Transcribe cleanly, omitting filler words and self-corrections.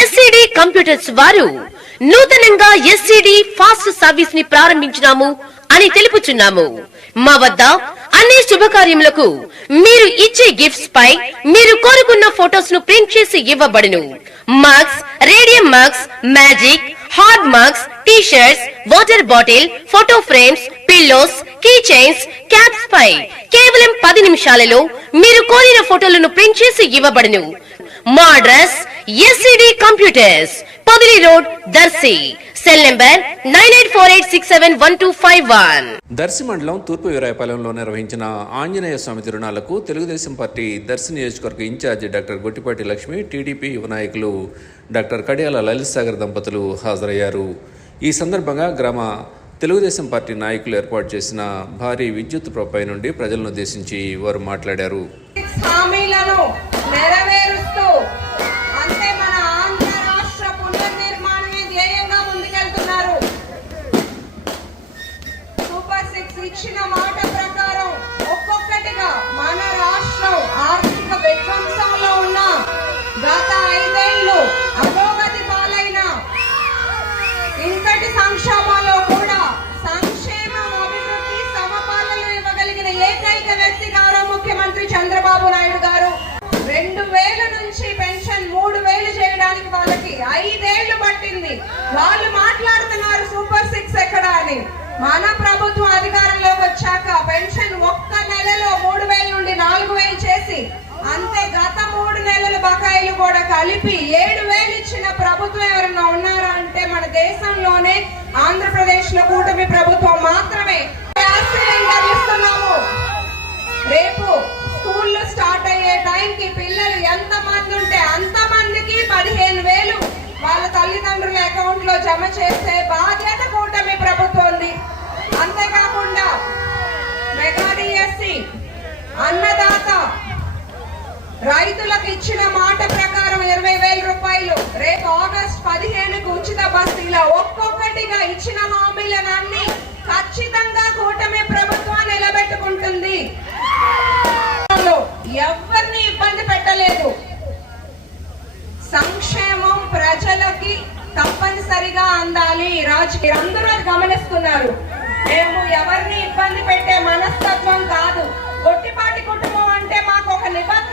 SCD computers వారు నూతనంగా SCD fast service ని ప్రారంభించినాము అని తెలుపుచున్నాము. మా వద్ద అన్ని శుభకార్యములకు మీరు ఇచ్చే గిఫ్ట్స్ పై మీరు కోరుకున్న ఫోటోస్ ను ప్రింట్ చేసి ఇవ్వబడును. Mugs, radium mugs, magic, hard mugs, T shirts, water bottle, photo frames, pillows, key chains, caps పై కేవలం 10 నిమిషాలలో మీరు కోరిన ఫోటోలను ప్రింట్ చేసి ఇవ్వబడును. మా address SCD computers, Padili road, Darsi. Cell number 9848671251. Darsi మండలం తూర్పు వీరాయపాలెంలో నిర్వహించిన ఆంజనేయ స్వామి తిరునాళ్లకు తెలుగుదేశం పార్టీ దర్శి నియోజకవర్గ incharge doctor Gottipati Lakshmi, TDP యువ నాయకులు డాక్టర్ కడియాల లలిత్ సాగర్ దంపతులు హాజరయ్యారు. ఈ సందర్భంగా గ్రామ తెలుగుదేశం పార్టీ నాయకులు ఏర్పాటు చేసిన భారీ విద్యుత్ ప్రొపై నుండి ప్రజలను ఉద్దేశించి వారు మాట్లాడారు. ఇచ్చిన మాట ప్రకారం ఒక్కొక్కటిగా మన రాష్ట్రం ఆర్థిక విధ్వంసంలో ఉన్న గత 5 ఏళ్లు అధోగతి పాలైన ఇంతటి సంక్షోభంలో కూడా సంక్షేమం, అభివృద్ధి, సమపాలనలు ఇవ్వగలిగిన ఏకైక వ్యక్తి గౌరవ ముఖ్యమంత్రి చంద్రబాబు నాయుడు గారు. 2000 నుంచి పెన్షన్ 3000 చేయడానికి వాళ్ళకి 5 ఏళ్లు పట్టింది. వాళ్ళు మాట్లాడుతున్నారు సూపర్ 6 ఎక్కడ అని. మన ప్రభుత్వం అధికారంలోకి వచ్చాక పెన్షన్ ఒక్క నెలలో 3000 నుండి 4000 చేసి, అంతే గత 3 నెలల బకాయిలు కూడా కలిపి 7000 ఇచ్చిన ప్రభుత్వం ఎవరన్నా ఉన్నారా అంటే మన దేశంలోనే ఆంధ్రప్రదేశ్ లో కూటమి ప్రభుత్వం మాత్రమే. గ్యాస్ సిలిండర్లు ఇస్తున్నాము. రేపు స్కూళ్ళు స్టార్ట్ అయ్యే టైంకి పిల్లలు ఎంత మంది ఉంటే అంత మందికి 15,000 వాళ్ళ తల్లిదండ్రుల అకౌంట్ లో జమ చేసే బాధ్యత కూటమి ప్రభుత్వం. అంతేకాకుండా మెగా డిఎస్సి, అన్నదాత రైతులకు ఇచ్చిన మాట ప్రకారం 20,000 రూపాయలు, రేపు ఆగస్టు 15కు ఉచిత బస్తీలో ఒక్కొక్కటిగా ఇచ్చిన హామీలన్నీ ఖచ్చితంగా కూటమి ప్రభుత్వం నిలబెట్టుకుంటుంది. ఎవరిని ఇబ్బంది పెట్టలేదు. సంక్షేమం ప్రజలకి తప్పనిసరిగా అందాలి. రాజకీయ అందరూ అది గమనిస్తున్నారు. మేము ఎవరిని ఇబ్బంది పెట్టే మనస్తత్వం కాదు. గొట్టిపాటి కుటుంబం అంటే మాకు ఒక నిబంధన